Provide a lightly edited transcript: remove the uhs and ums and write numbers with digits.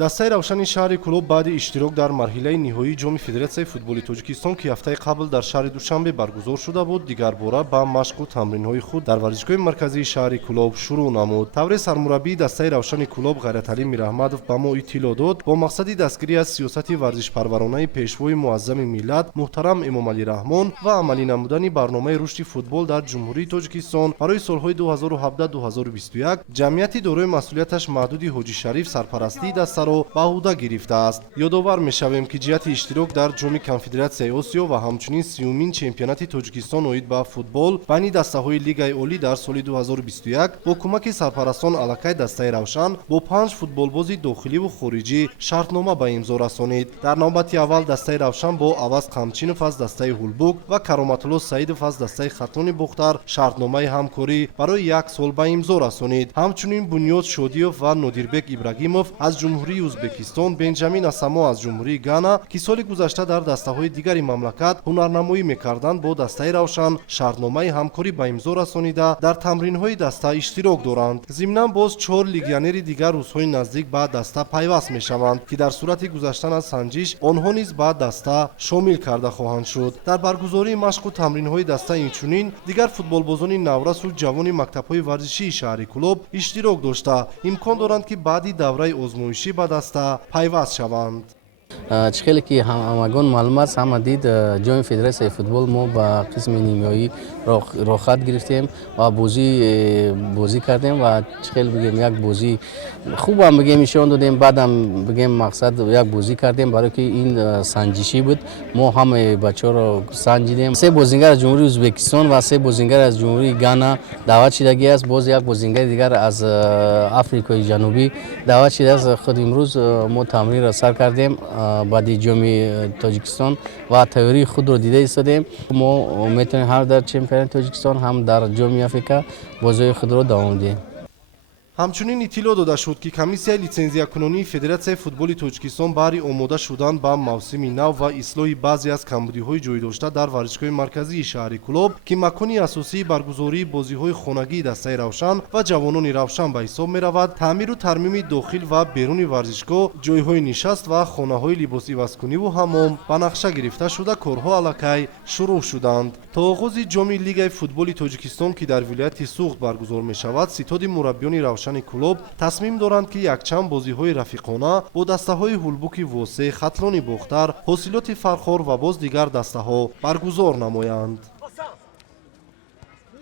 дастаи равшани шаҳри клуб баъди иштирок дар марҳилаи ниҳоии ҷоми федератсияи футболи тоҷикистон ки ҳафтаи қабл дар шаҳри душанбе баргузор шуда буд, дигарбора ба машқу тамринҳои худ дар варзишгоҳи марказии шаҳри клуб шурӯъ намуд. тавре сармураббии дастаи равшани клуб Ғайраталӣ Мираҳмадов ба мо иттилоъ дод, бо мақсади дастгирӣ аз сиёсати варзишпарваронаи пешвои муаззами миллат муҳтарам Эмомалӣ Раҳмон ва амалӣ намудани барномаи рушди футбол дар ҷумҳурии Тоҷикистон барои солҳои 2017-2021 ҷамъияти дорои масъулияташ маҳдуди Ҳоҷӣ Шариф сарпарастии дастаро ба ӯҳда гирифтааст. ёдовар мешавем ки ҷиҳати иштирок дар ҷоми конфедератсияи Осиё ва ҳамчунин сиюмин чемпионати Тоҷикистон оид ба футбол байни дастаҳои Лигаи Олӣ дар соли 2021 бо кӯмаки сарпарастон аллакай дастаи равшан бо 5 футболбози дохиливу хориҷӣ шартнома ба имзо расонид. дар навбати аввал дастаи равшан бо Аваз Қамчинов аз дастаи Ҳулбук ва Кароматулло Саидов аз дастаи Хатлони Бухтар шартномаи ҳамкорӣ барои 1 сол ба имзо расонид. ҳамчунин Бунёд Шодиёв ва Нодирбек Ибрагимов аз ҷумҳурии Узбекистон, Бенҷамин Асамо аз ҷумҳурии Гана ки соли гузашта дар дастаҳои дигари мамлакат ҳунарнамоӣ мекарданд, бо дастаи равшан шартномаи ҳамкорӣ ба имзо расонида дар тамринҳои даста иштирок доранд. зимнан боз 4 легионери дигар рӯзҳои наздик ба даста пайваст мешаванд ки дар сурати гузаштан аз санҷиш онҳо низ ба даста шомил карда хоҳанд шуд. дар баргузории машқу тамринҳои даста инчунин дигар футболбозони наврасу ҷавони мактабҳои варзишии шаҳри клуб иштирок дошта имкон доранд ки баъди давраи озмоишӣ ба даста пайваст шаванд. خیلی که همگان معلوم است همه دید جام فدراسیون فوتبال ما با قسم نیمه‌ای راحت گرفتیم و بازی کردیم و خیلی بگیم یک بازی خوب هم بگیم نشان دادیم، بعدم بگیم مقصد یک بازی کردیم برای که این سنجشی بود. ما همه بچه‌ها رو سنجیدیم. 3 بازیگر از جمهوری ازبکستان و 3 بازیگر از جمهوری گانا دعوت شدگی است. باز یک بازیگر دیگر از آفریقای جنوبی دعوت شده است. خود امروز ما تمرین را سر کردیم بعد جام تاجیکستان و تیاری خود رو دیده ایستادیم. ما میتونیم هم در چمپیونات تاجیکستان هم در جام آفریقا بازی خود رو دوام دهیم. ҳамчунин иттилоъ дода шуд ки комиссияи литсензиякунонии федератсияи футболи Тоҷикистон баҳри омода шудан ба мавсими нав ва ислоҳи баъзе аз камбудиҳои ҷойдошта дар варзишгоҳи марказии шаҳри клуб ки макони асосии баргузории бозиҳои хонагии дастаи равшан ва ҷавонони равшан ба ҳисоб меравад, таъмиру тармими дохил ва беруни варзишгоҳ, ҷойҳои нишаст ва хонаҳои либосивазкуниву ҳаммом ба нақша гирифта шуда корҳо аллакай шурӯъ шуданд. то оғози ҷоми лигаи футболи Тоҷикистон ки дар вилояти Суғд баргузор мешавад, ситоди мураббиёни равшани клуб тасмим доранд ки якчанд бозиҳои рафиқона бо дастаҳои Ҳулбуки Восе, Хатлони Бухтар, Ҳосилоти Фархор ва боз дигар дастаҳо баргузор намоянд.